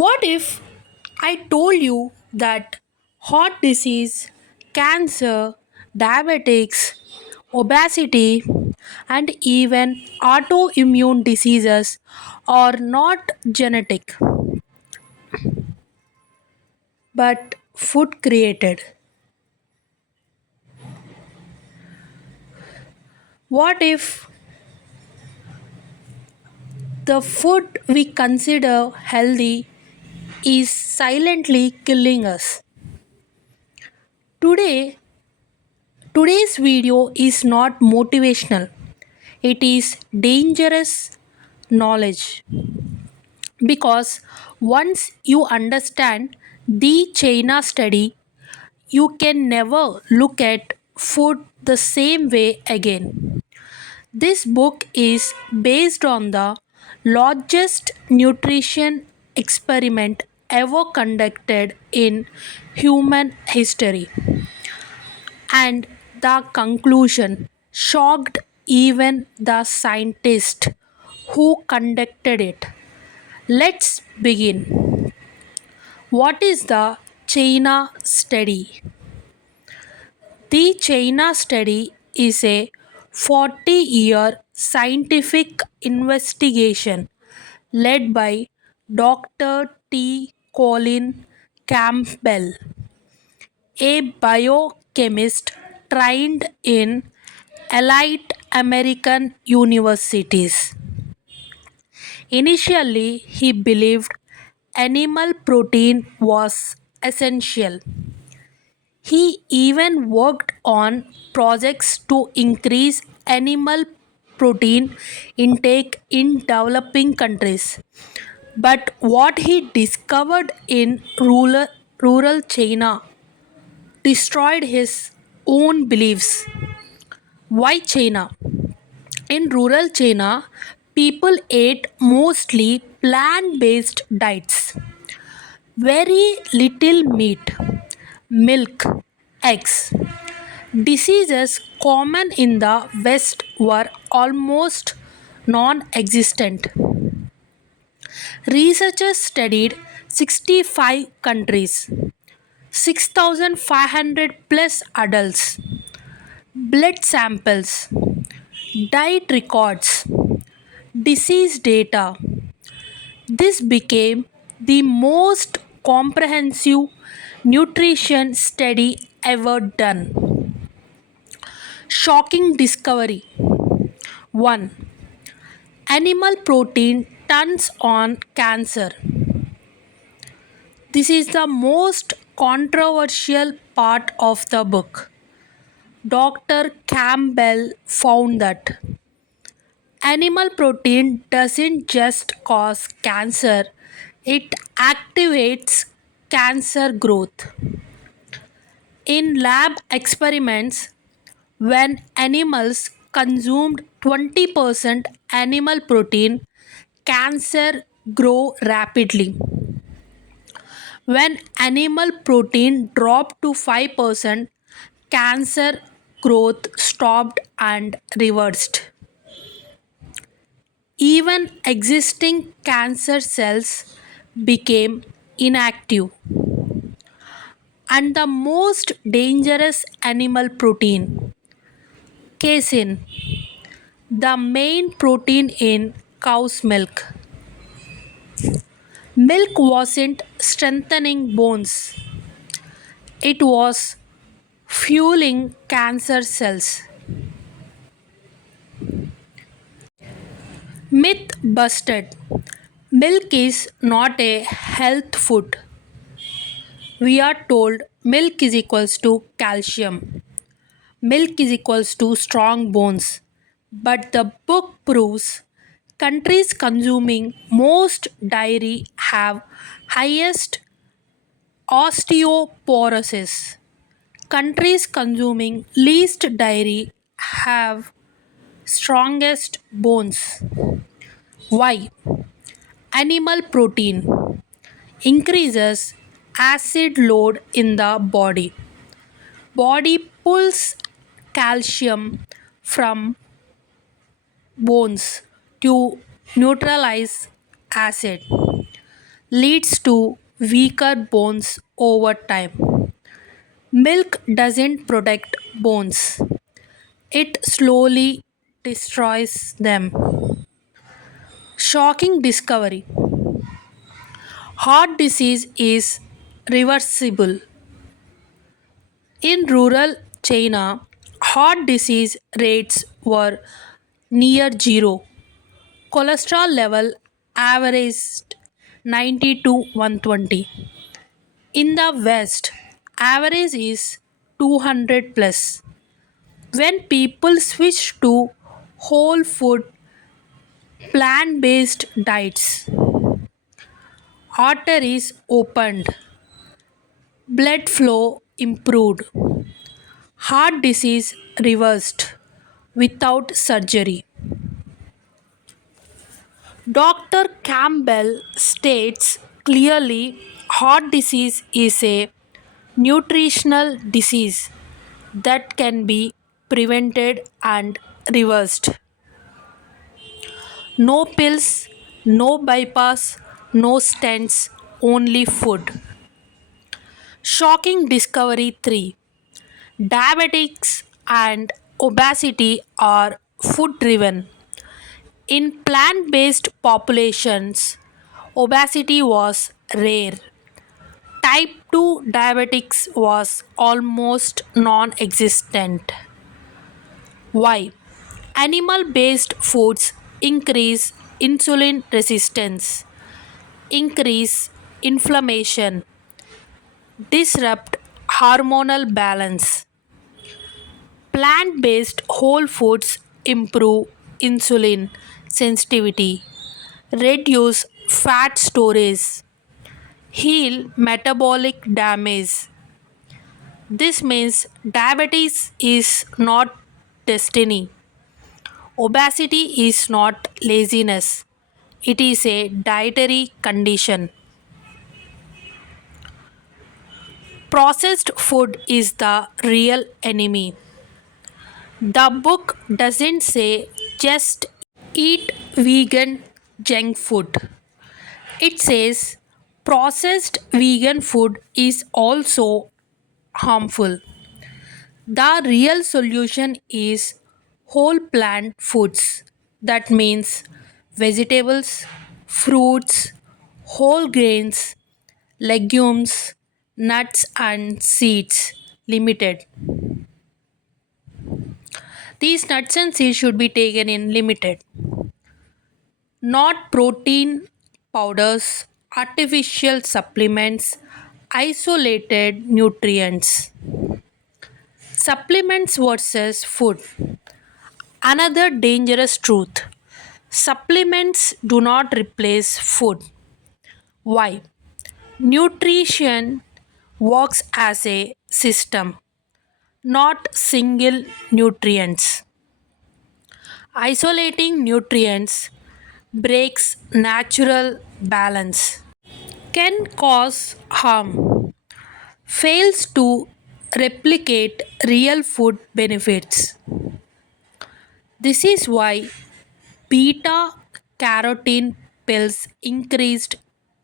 What if I told you that heart disease, cancer, diabetics, obesity, and even autoimmune diseases are not genetic but food created? What if the food we consider healthy is silently killing us? Today, today's video is not motivational. It is dangerous knowledge because once you understand the China study, you can never look at food the same way again. This book is based on the largest nutrition experiment ever conducted in human history, and the conclusion shocked even the scientist who conducted it. Let's begin. What is the China study? The China study is a 40-year scientific investigation led by Dr. T. Colin Campbell, a biochemist trained in elite American universities. Initially, he believed animal protein was essential. He even worked on projects to increase animal protein intake in developing countries. But what he discovered in rural China destroyed his own beliefs. Why China? In rural China, people ate mostly plant based diets, very little meat, milk, eggs. Diseases common in the West were almost non existent. Researchers studied 65 countries, 6,500 plus adults, blood samples, diet records, disease data. This became the most comprehensive nutrition study ever done. Shocking discovery 1. Animal protein turns on cancer. This is the most controversial part of the book. Dr. Campbell found that animal protein doesn't just cause cancer, it activates cancer growth. In lab experiments, when animals consumed 20% animal protein, cancer grow rapidly. When animal protein dropped to 5%, cancer growth stopped and reversed. Even existing cancer cells became inactive. And the most dangerous animal protein, casein, the main protein in cow's milk. Milk wasn't strengthening bones, it was fueling cancer cells. Myth busted. Milk is not a health food. We are told milk is equals to calcium. Milk is equals to strong bones. But the book proves countries consuming most dairy have highest osteoporosis. Countries consuming least dairy have strongest bones. Why? Animal protein increases acid load in the body. Body pulls calcium from bones to neutralize acid. leads to weaker bones over time. Milk doesn't protect bones, it slowly destroys them. Shocking discovery: heart disease is reversible. In rural China, heart disease rates were near zero. Cholesterol level averaged 90 to 120. In the West, average is 200 plus. When people switch to whole food plant based diets, arteries opened, blood flow improved, heart disease reversed without surgery. Dr. Campbell states clearly heart disease is a nutritional disease that can be prevented and reversed. No pills, no bypass, no stents, only food. Shocking discovery 3: diabetics and obesity are food driven. In plant based populations, obesity was rare. Type 2 diabetics was almost non existent. Why? Animal based foods increase insulin resistance, increase inflammation, disrupt hormonal balance. Plant based whole foods improve insulin sensitivity, reduce fat storage, heal metabolic damage. This means diabetes is not destiny. Obesity is not laziness. It is a dietary condition. Processed food is the real enemy. The book doesn't say just eat vegan junk food. It says processed vegan food is also harmful. The real solution is whole plant foods. That means vegetables, fruits, whole grains, legumes, nuts, and seeds. Limited. These nuts and seeds should be taken in limited, not protein powders, artificial supplements, isolated nutrients. Supplements versus food. Another dangerous truth: supplements do not replace food. Why? Nutrition works as a system, not single nutrients. Isolating nutrients breaks natural balance, can cause harm, fails to replicate real food benefits. This is why beta carotene pills increased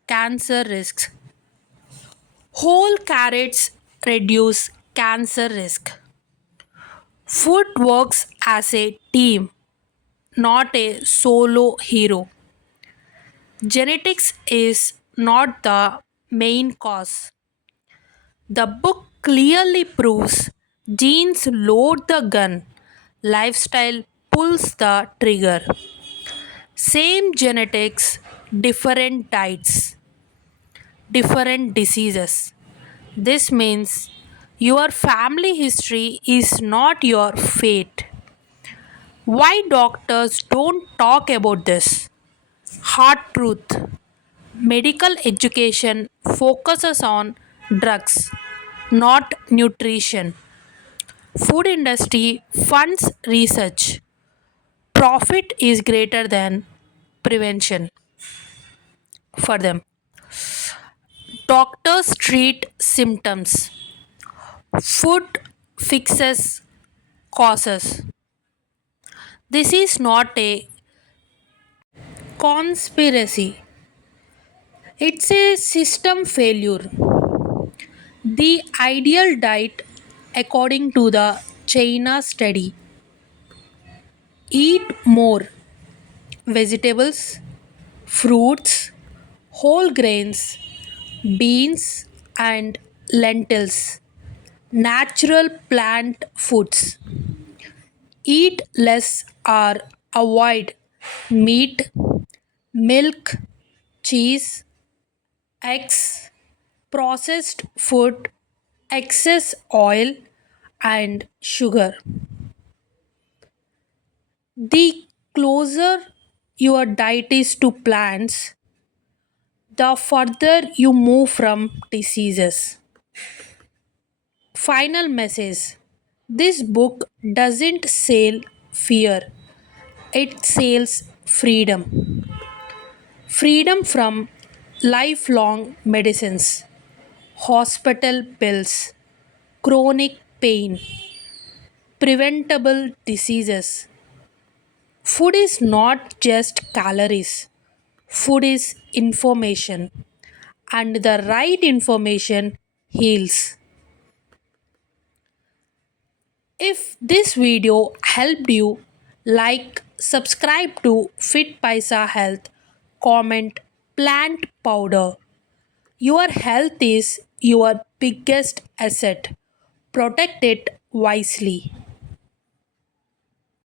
cancer risks. Whole carrots reduce cancer risk. Food works as a team, not a solo hero. Genetics is not the main cause. The book clearly proves genes load the gun, lifestyle pulls the trigger. Same genetics, different diets, different diseases. This means your family history is not your fate. Why doctors don't talk about this? Hard truth. Medical education focuses on drugs, not nutrition. Food industry funds research. Profit is greater than prevention for them. Doctors treat symptoms. Food fixes causes. This is not a conspiracy. It's a system failure. The ideal diet, according to the China study, eat more vegetables, fruits, whole grains, beans, and lentils, natural plant foods. Eat less or avoid meat, milk, cheese, eggs, processed food, excess oil, and sugar. The closer your diet is to plants, the further you move from diseases. Final message: this book doesn't sell fear, it sells freedom. Freedom from lifelong medicines, hospital bills, chronic pain, preventable diseases. Food is not just calories, food is information, and the right information heals. If this video helped you, like, subscribe to Fit Paisa Health, comment plant powder. Your health is your biggest asset. Protect it wisely.